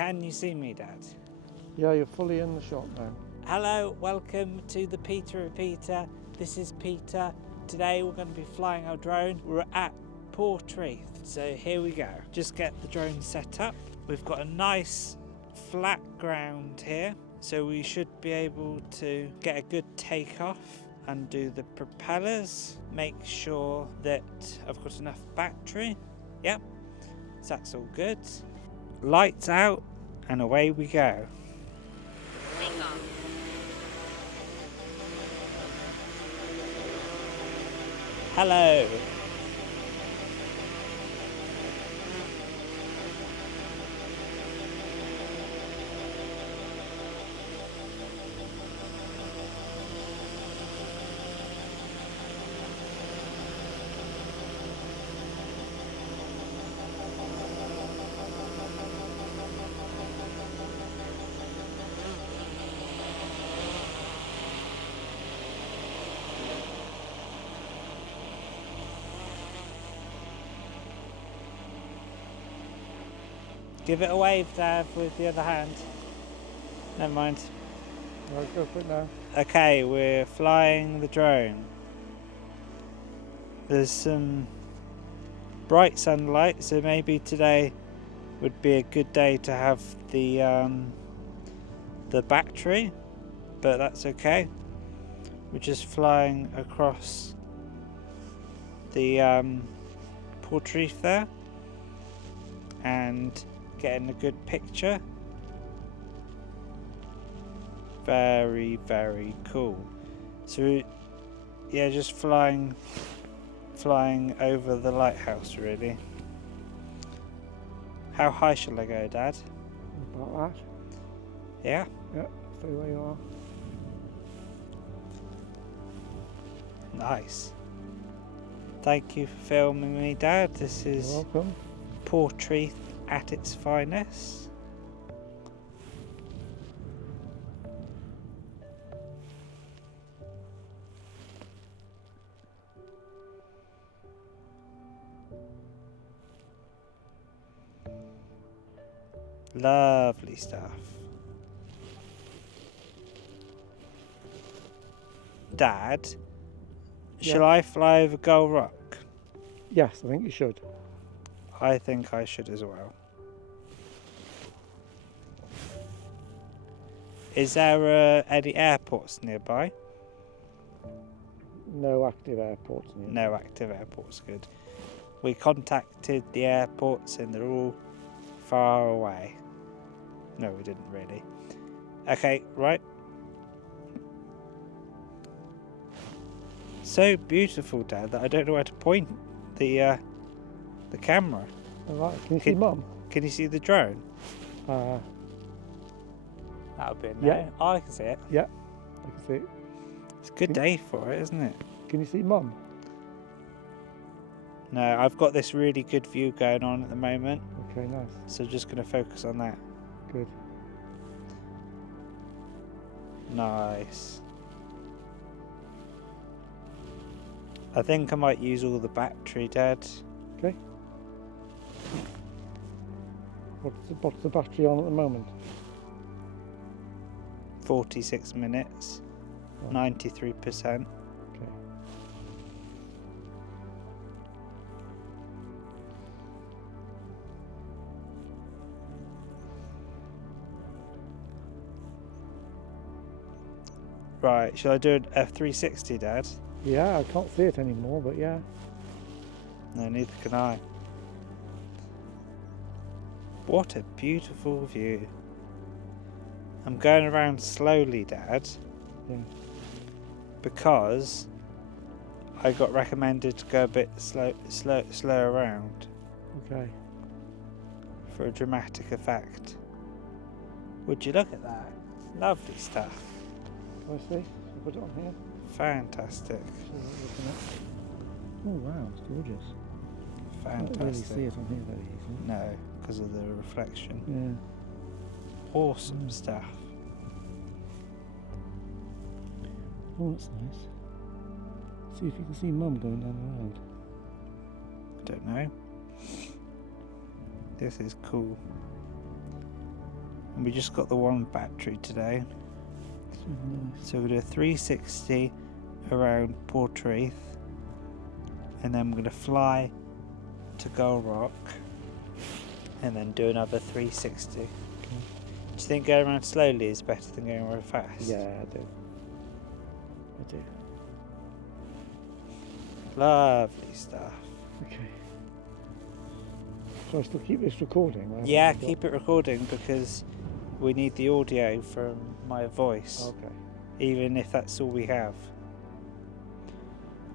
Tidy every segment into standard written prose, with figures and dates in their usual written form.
Can you see me, Dad? Yeah, you're fully in the shot now. Hello, welcome to the Peter Repeater. This is Peter. Today we're going to be flying our drone. We're at Portreath, so here we go. Just get the drone set up. We've got a nice flat ground here, so we should be able to get a good takeoff. Undo the propellers. Make sure that I've got enough battery. Yep, so that's all good. Lights out, and away we go. Hello. Give it a wave, Dad, with the other hand. Never mind. Right, go for it now. Okay, we're flying the drone. There's some bright sunlight, so maybe today would be a good day to have the battery, but that's okay. We're just flying across the Portreath there and getting a good picture. Very, very cool. So yeah, just flying over the lighthouse really. How high shall I go, Dad? About that. Yeah? Yeah, stay where you are. Nice. Thank you for filming me, Dad. This is You're welcome. Portreath at its finest. Lovely stuff. Dad, shall I fly over Gull Rock? Yes, I think you should. I think I should as well. Is there any airports nearby? No active airports near. No active airports, good. We contacted the airports and they're all far away. No, we didn't really. Okay, right. So beautiful, Dad, that I don't know where to point the camera. Alright, can you see Mum? Can you see the drone? Yeah, That would be a no. Yeah. Oh, I can see it. I can see it. It's a good day for it, isn't it? Can you see Mum? No, I've got this really good view going on at the moment, Okay, nice. so just going to focus on that. Good. Nice. I think I might use all the battery, Dad. Okay. What's the battery on at the moment? 46 minutes, Oh. 93%. Okay. Right, shall I do an F360, Dad? Yeah, I can't see it anymore, but yeah. No, neither can I. What a beautiful view. I'm going around slowly, Dad, Yeah. because I got recommended to go a bit slow around Okay. for a dramatic effect. Would you look at that? Lovely stuff. Can I see? I'll put it on here. Fantastic. See what we're looking at. Oh wow, it's gorgeous. Fantastic. Can't really see it on here very easily. No, because of the reflection. Yeah. Awesome stuff. Oh, that's nice. See if you can see Mum going down the road. I don't know. This is cool. and we just got the one battery today. It's really nice. So we'll do a 360 around Portreath, and then we're going to fly to Gull Rock, and then do another 360. Okay. Do you think going around slowly is better than going around fast? Yeah, I do. I do. Lovely stuff. Okay. Shall I still keep this recording? Yeah, keep it recording because we need the audio from my voice, Okay. even if that's all we have.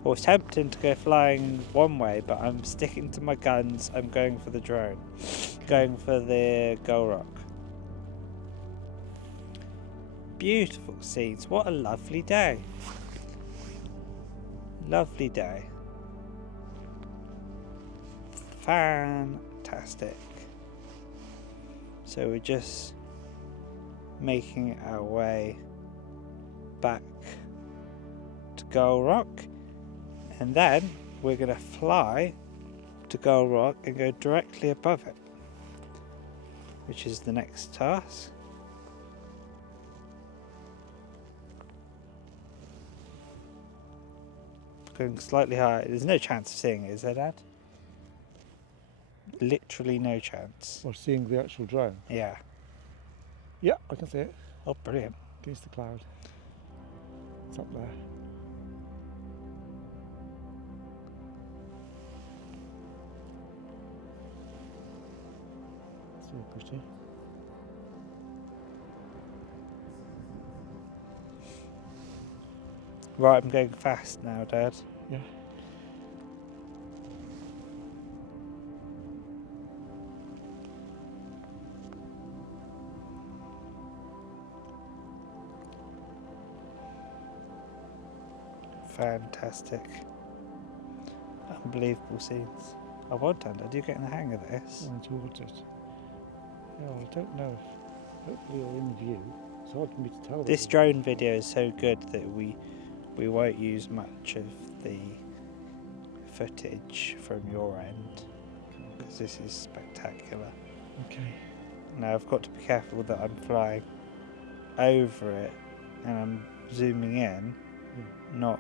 I was tempting to go flying one way, but I'm sticking to my guns. I'm going for the drone. Going for the Gull Rock. Beautiful scenes. What a lovely day. Lovely day. Fantastic. So we're just making our way back to Gull Rock, and then we're going to fly to Gull Rock and go directly above it, which is the next task. Going slightly higher. There's no chance of seeing it, is there, Dad? Literally no chance. Or seeing the actual drone? Yeah. Yeah, I can see it. Oh, brilliant. Against the cloud. It's up there. It's very pretty. Right, I'm going fast now, Dad. Yeah. Fantastic. Unbelievable scenes. Oh, well done, Dad. You're getting the hang of this. Going towards it. Yeah, well, I don't know if hopefully you're in view. It's hard for me to tell. This drone video is so good that we won't use much of the footage from your end because this is spectacular. Okay. Now I've got to be careful that I'm flying over it and I'm zooming in, not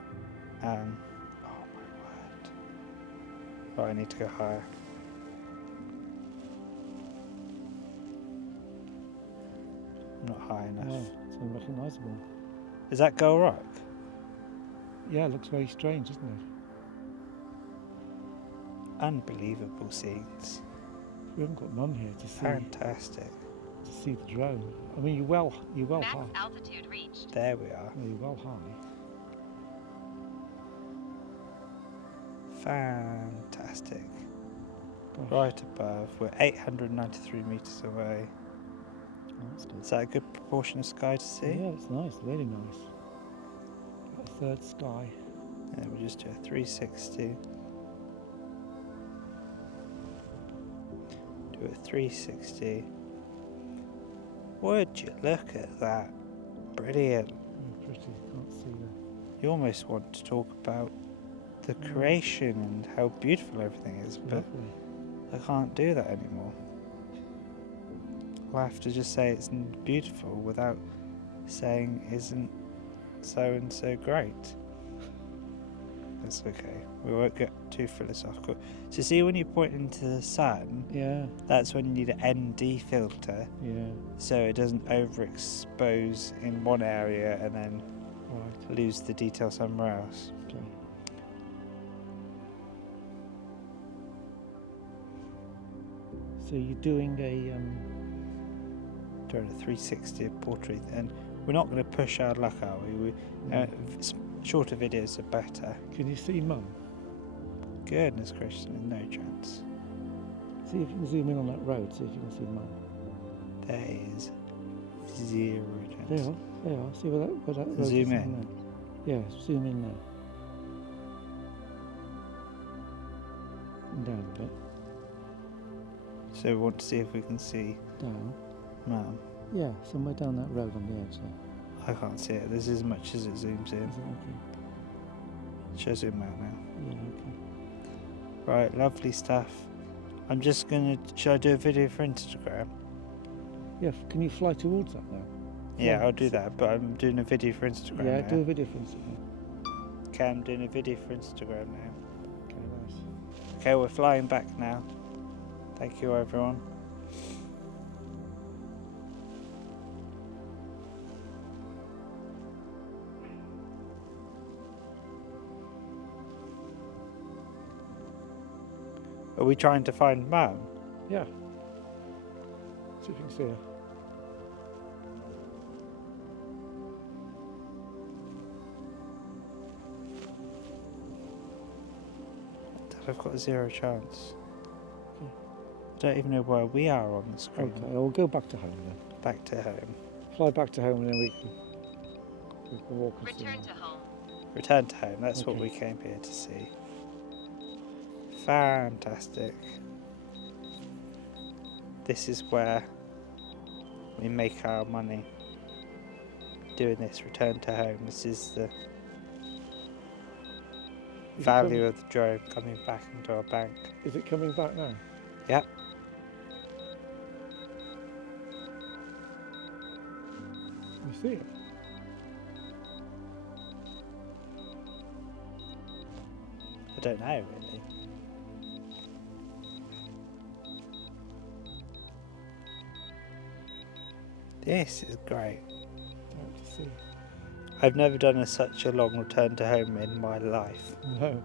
oh my word. Right, I need to go higher. Not high enough. No, it's unrecognisable. Is that Gull Rock? Yeah, it looks very strange, doesn't it? Unbelievable scenes. We haven't got Mum here to see Fantastic. the drone. I mean, you're well Max high. altitude reached. There we are. You're well high. Fantastic. Gosh. Right above. We're 893 metres away. Oh, that's good. Is that a good proportion of sky to see? Yeah, it's nice, really nice. Got a third sky. And we'll just do a 360. Do a 360. Would you look at that? Brilliant. Oh, pretty. Can't see the. You almost want to talk about the creation and how beautiful everything is, but Lovely. I can't do that anymore. I'll have to just say it's beautiful without saying isn't so and so great. That's okay. We won't get too philosophical. So see when you point into the sun, Yeah, that's when you need an ND filter yeah. so it doesn't overexpose in one area and then Right. lose the detail somewhere else. Okay. So you're doing a Doing a 360 of Portreath, and we're not going to push our luck, are we? Shorter videos are better. Can you see Mum? Goodness gracious, there's no chance. See if you can zoom in on that road. See if you can see Mum. There is zero chance. They are. They are. See where that road Zoom is in. there? Yeah, zoom in there. And down a bit. So we want to see if we can see Down. Mum. Yeah, somewhere down that road on the edge there. I can't see it. There's as much as it zooms in. Is it okay? Should I zoom out now? Yeah, okay. Right, lovely stuff. I'm just gonna. Should I do a video for Instagram? Yeah, can you fly towards that now? Yeah, I'll do that, but I'm doing a video for Instagram Yeah, now. do a video for Instagram. Okay, I'm doing a video for Instagram now. Okay, nice. Okay, we're flying back now. Thank you, everyone. Are we trying to find Mum? Yeah. See if you can see her. I've got zero chance. Yeah. I don't even know where we are on the screen. Okay, we'll go back to home then. Back to home. Fly back to home and then we can walk and see. Return to home. Return to home, that's what Okay. we came here to see. Fantastic. This is where we make our money. Doing this, return to home. This is the value of the drone coming back into our bank. Is it coming back now? Yep. You see it? I don't know really. This is great. Out to see. I've never done such a long return to home in my life. No.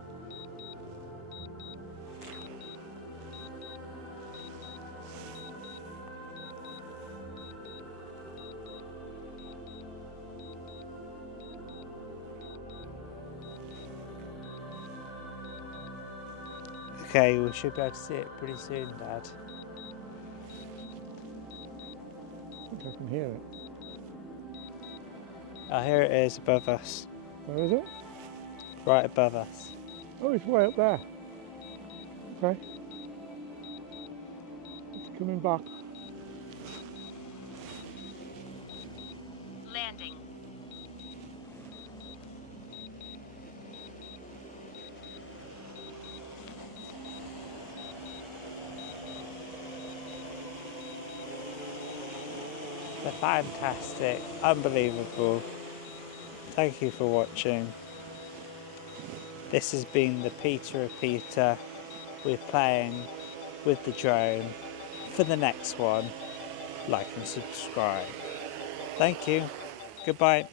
Okay, we should be able to see it pretty soon, Dad. I think I can hear it. Oh, here it is above us. Where is it? Right above us. Oh, it's way up there. Okay. It's coming back. Landing. They're fantastic, unbelievable. Thank you for watching. This has been the Peter Repeater. We're playing with the drone. For the next one, like and subscribe. Thank you. Goodbye.